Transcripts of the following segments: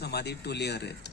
समाधी 2 लेयर आहेत.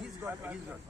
He's got one.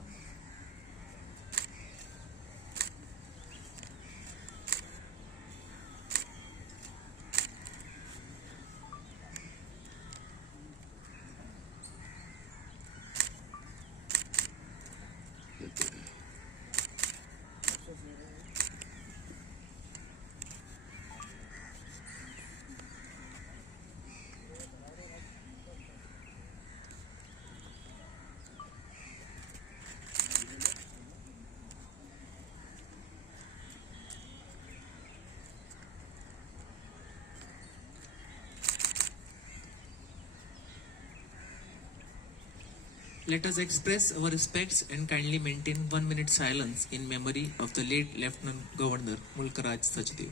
Let us express our respects and kindly maintain 1 minute silence in memory of the late Lieutenant Governor Mulk Raj Sachdev.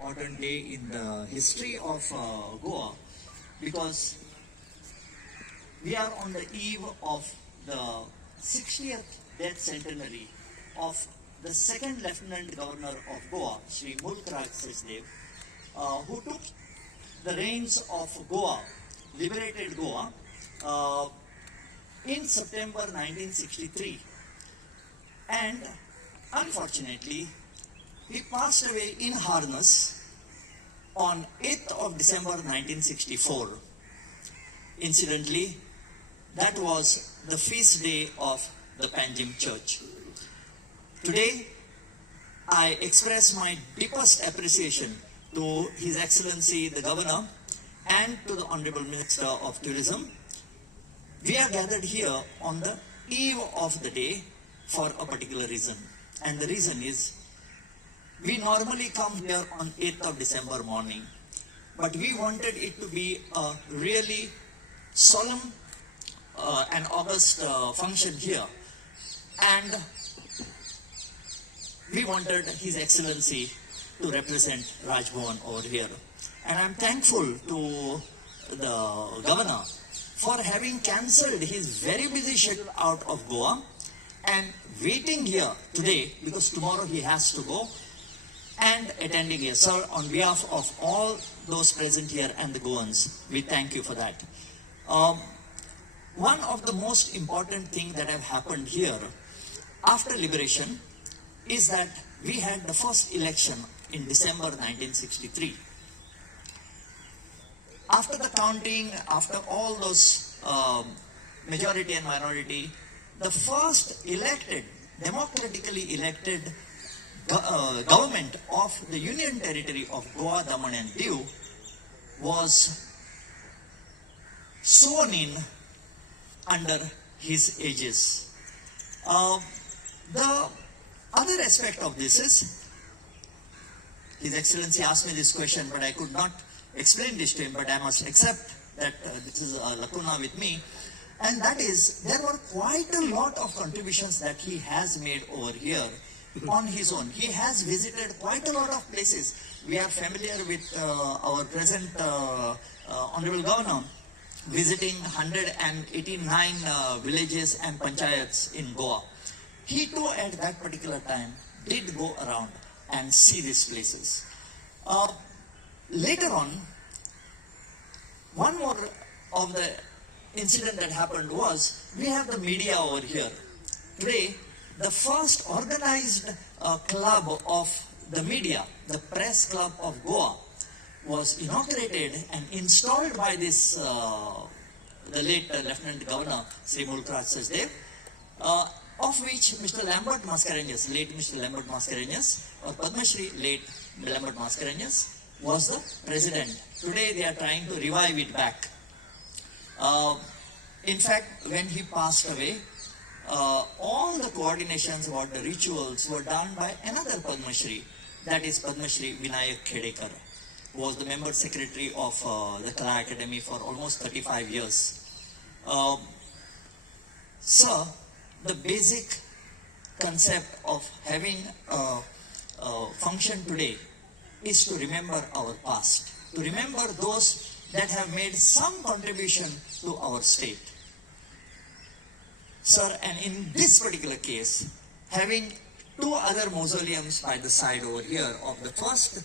Important day in the history of Goa, because we are on the eve of the 60th death centenary of the second Lieutenant Governor of Goa, Sri Mulk Raj Sachdev, who took the reins of Goa, liberated Goa, in September 1963, and unfortunately he passed away in harness on 8th of December 1964. Incidentally, that was the feast day of the Panjim Church. Today, I express my deepest appreciation to His Excellency the Governor and to the Honorable Minister of Tourism. We are gathered here on the eve of the day for a particular reason. And the reason is, we normally come here on 8th of December morning, but we wanted it to be a really solemn and august function here. And we wanted His Excellency to represent Raj Bhavan over here. And I'm thankful to the Governor for having cancelled his very busy schedule out of Goa and waiting here today, because tomorrow he has to go, and attending here. Sir, on behalf of all those present here and the Goans, we thank you for that. One of the most important things that have happened here after liberation is that we had the first election in December 1963. After the counting, after all those majority and minority, the first elected, democratically elected government of the Union Territory of Goa, Daman and Diu was sworn in under his aegis. The other aspect of this is, His Excellency asked me this question, but I could not explain this to him, but I must accept that this is a lacuna with me, and that is, there were quite a lot of contributions that he has made over here on his own. He has visited quite a lot of places. We are familiar with our present Honorable Governor, visiting 189 villages and panchayats in Goa. He too at that particular time did go around and see these places. Later on, one more of the incident that happened was, we have the media over here. Today, the first organized club of the media, the Press Club of Goa, was inaugurated and installed by this, the late Lieutenant Governor, Sri Mulkraj Sachdev, of which Mr. Lambert Mascarenhas, late Mr. Lambert Mascarenhas, or Padma Shri, late Lambert Mascarenhas, was the president. Today they are trying to revive it back. In fact, when he passed away, all the coordinations about the rituals were done by another Padma Shri, that is Padma Shri Vinayak Khedekar, who was the member secretary of the Kala Academy for almost 35 years. Sir, the basic concept of having a function today is to remember our past, to remember those that have made some contribution to our state. Sir, and in this particular case, having two other mausoleums by the side over here of the first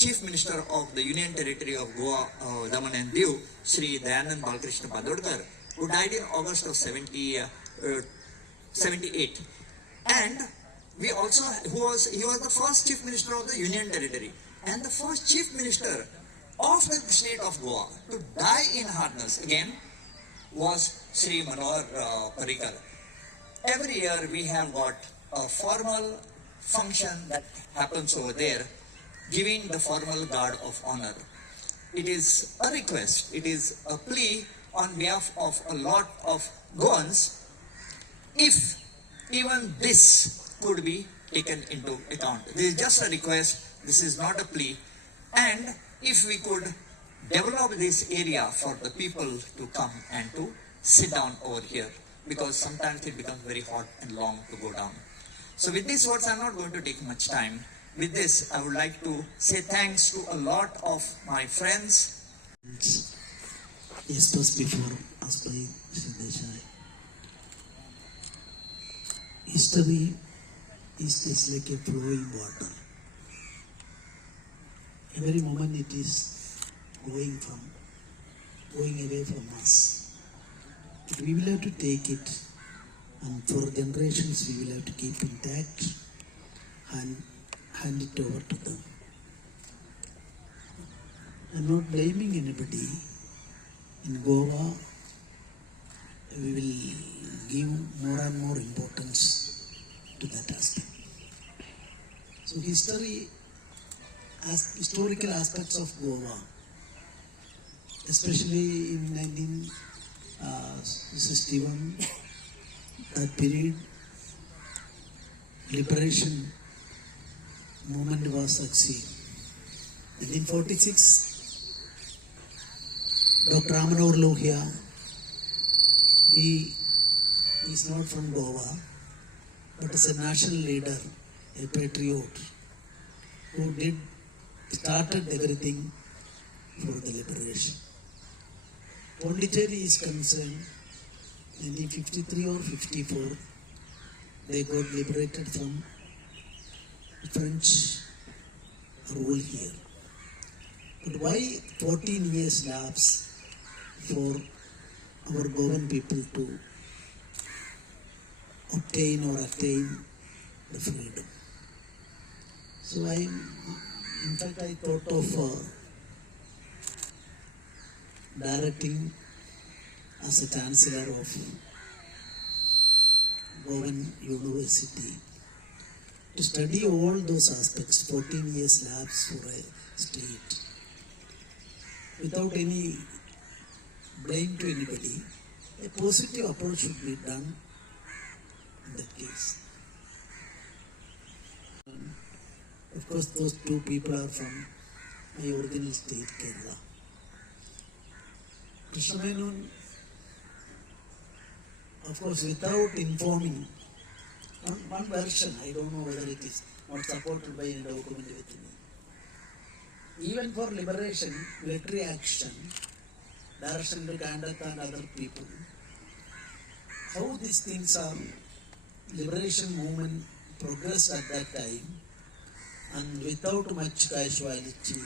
Chief Minister of the Union Territory of Goa, Daman and Diu, Sri Dayanand Balakrishna Padodkar, who died in August of 78. And he was the first Chief Minister of the Union Territory and the first Chief Minister of the state of Goa to die in harness again was Sri Manohar Parrikar. Every year we have got a formal function that happens over there, giving the formal guard of honor. It is a request, it is a plea on behalf of a lot of Goans, if even this could be taken into account. This is just a request, this is not a plea, and if we could develop this area for the people to come and to sit down over here, because sometimes it becomes very hot and long to go down. So with these words, I'm not going to take much time. With this, I would like to say thanks to a lot of my friends. Expressed before us by Mr. Desai. History is just like a flowing water. Every moment it is going away from us. But we will have to take it, and for generations we will have to keep intact and hand it over to them. I'm not blaming anybody. In Goa, we will give more and more importance to that aspect. So historical aspects of Goa, especially in 1961, that period, liberation movement was succeed. 1946, Dr. Ramanohar Lohia, he is not from Goa, but is a national leader, a patriot, who started everything for the liberation. Pondicherry is concerned, 1953 or 54, they got liberated from French rule here. But why 14 years lapse for our Goan people to obtain or attain the freedom? So I thought of directing as a chancellor of Goan University to study all those aspects, 14 years lapse for a state, without any blame to anybody. A positive approach should be done in that case. Of course, those two people are from my original state, Kerala. Krishna Menon, of course, without informing, one version, I don't know whether it is not supported by any document with me. Even for liberation, military action, direction to conduct and other people. How these things are, liberation movement progressed at that time, and without much casualty,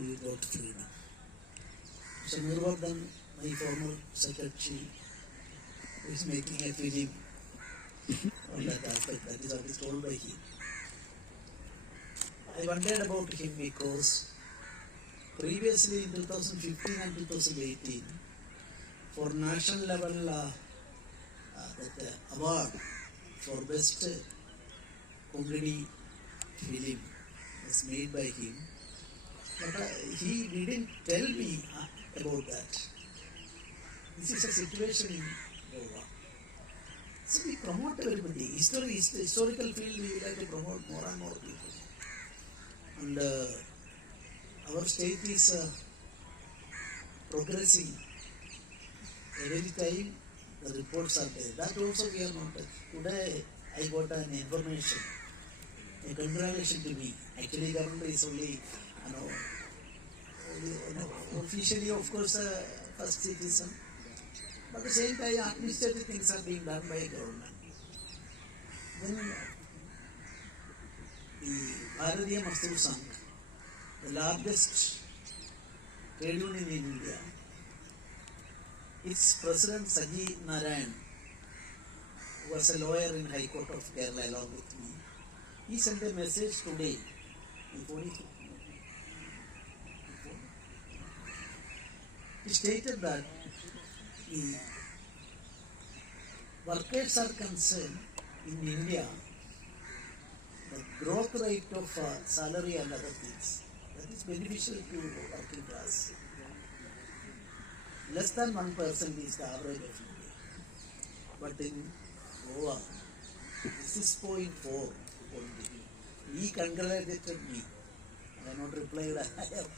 we got freedom. So Nurvardhan, my former secretary, is making a film on that aspect. That is what is told by him. I wondered about him because previously in 2015 and 2018, for national level that award for best comedy film was made by him, but he didn't tell me about that. This is a situation in Goa. So we promote everybody. Historical field we like to promote more and more people. And our state is progressing. Every time the reports are there. That also we are not. Today I got an information. A congratulation to me. Actually, government is only, officially, of course, first citizen. But at the same time, administrative things are being done by government. Then the Bharatiya Mazdoor Sangh, the largest trade union in India, its president Saji Narayan, who was a lawyer in High Court of Kerala along with me, he sent a message today. He stated that the workers are concerned in India, the growth rate of salary and other things, that is beneficial to working class. Less than 1% is the average of India. But in Goa, 6.4. He congratulated me. I have not replied,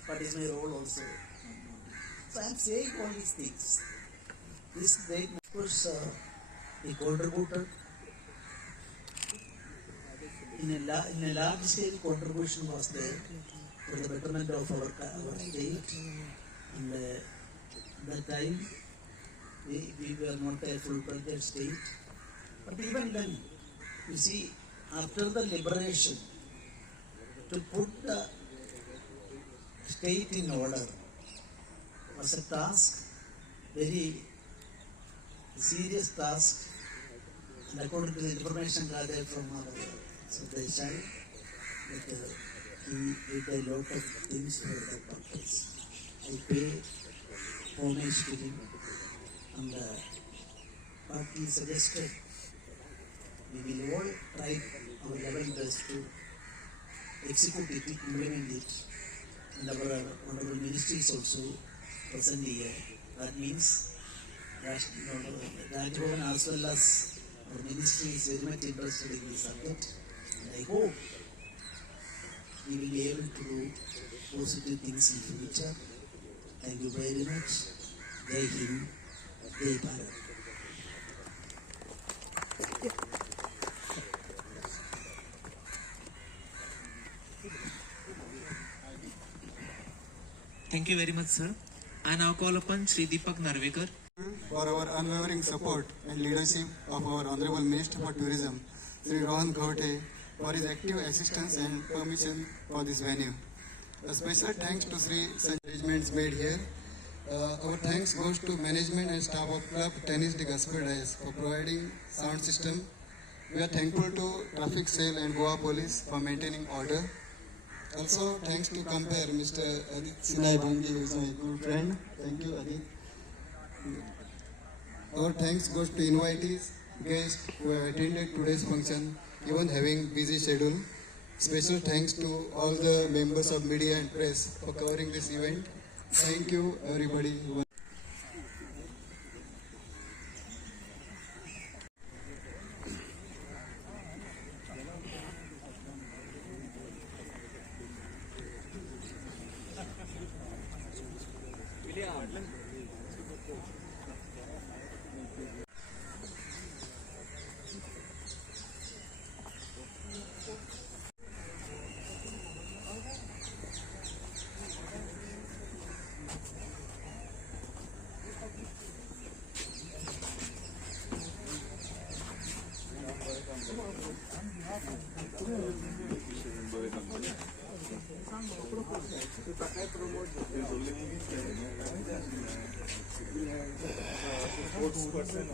but is my role also. So I am saying all these things. This great, of course, he contributed in a large scale contribution was there for the betterment of our state. And that time we were not a full-fledged state. But even then, you see, after the liberation, to put the state in order was a task, very serious task, and according to the information gathered from our Sudeshai, that he did a lot of things for that purpose. I pay homage to him, and what he suggested, we will all try our level best to execute it, implement it, and our honorable ministry is also present here. That means Rajbhavan as well as our ministry is very much interested in this subject, and I hope we will be able to do positive things in future. Thank you very much. Jai Hind, Jai Bharat. Thank you very much, sir. I now call upon Sri Deepak Narvekar. For our unwavering support and leadership of our Honorable Minister for Tourism, Sri Rohan Ghote, for his active assistance and permission for this venue. A special thanks to Sri arrangements made here. Our thanks goes to management and staff of Club Tennis de Gasperdice for providing sound system. We are thankful to Traffic Cell and Goa Police for maintaining order. Also, thanks to compare Mr. Adit Sinai Bhangi, who is my good friend. Thank you, Adit. Our thanks goes to invitees, guests who have attended today's function, even having busy schedule. Special thanks to all the members of media and press for covering this event. Thank you, everybody. Sports person